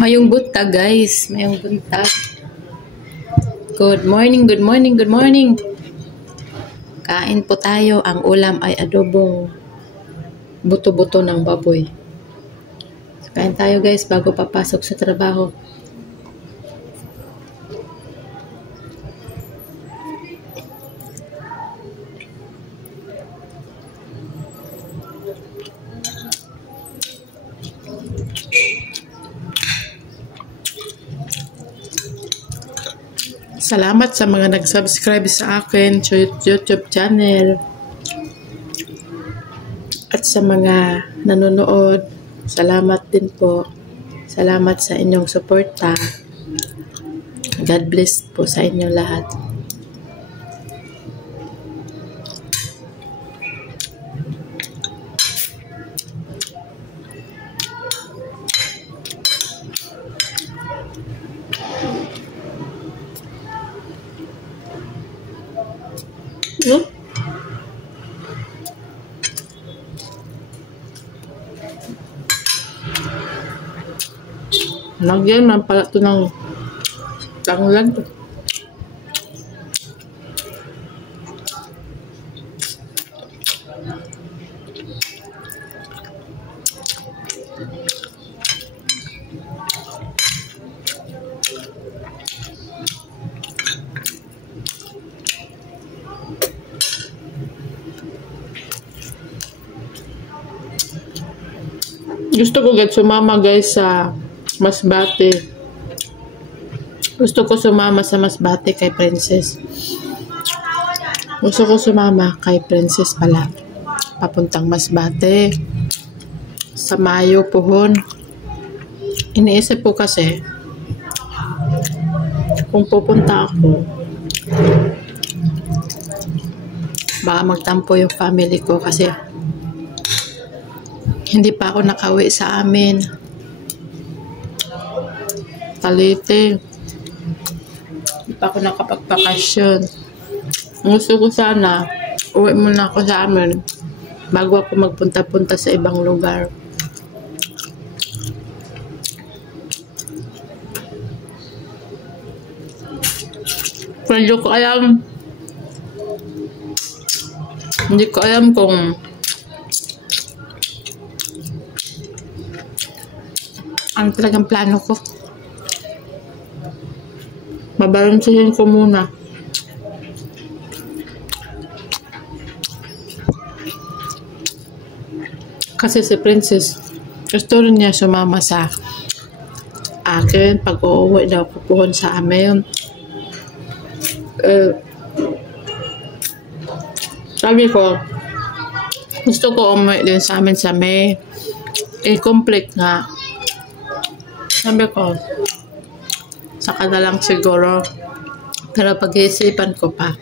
Mayong buntag guys, mayong buntag. Good morning, good morning, good morning. Kain po tayo. Ang ulam ay adobong buto-buto ng baboy. So, kain tayo guys bago papasok sa trabaho. Salamat sa mga nag-subscribe sa akin sa YouTube channel at sa mga nanonood. Salamat din po. Salamat sa inyong suporta. God bless po sa inyo lahat. Lagyan man pala ito ng tanglad. Gusto ko sumama guys sa Masbate. Gusto ko sumama sa Masbate kay Princess. Gusto ko sumama kay Princess pala. Papuntang Masbate. Sa Mayo Puhon. Iniisip ko kasi kung pupunta ako, baka magtampo yung family ko kasi hindi pa ako nakauwi sa amin. Talite. Hindi pa ako nakapagpakasyon. Gusto ko sana, uwi muna ako sa amin bago ako magpunta-punta sa ibang lugar. Pero hindi ko alam kung ano talagang plano ko. Babalansahin ko muna. Kasi si Princess, gusto rin niya sumama sa akin pag uuwi daw ko puhon sa amin. Sabi ko, gusto ko umuwi din sa amin sa May. I-complete nga. Sabi ko, saka na lang siguro. Pero pag-iisipan ko pa.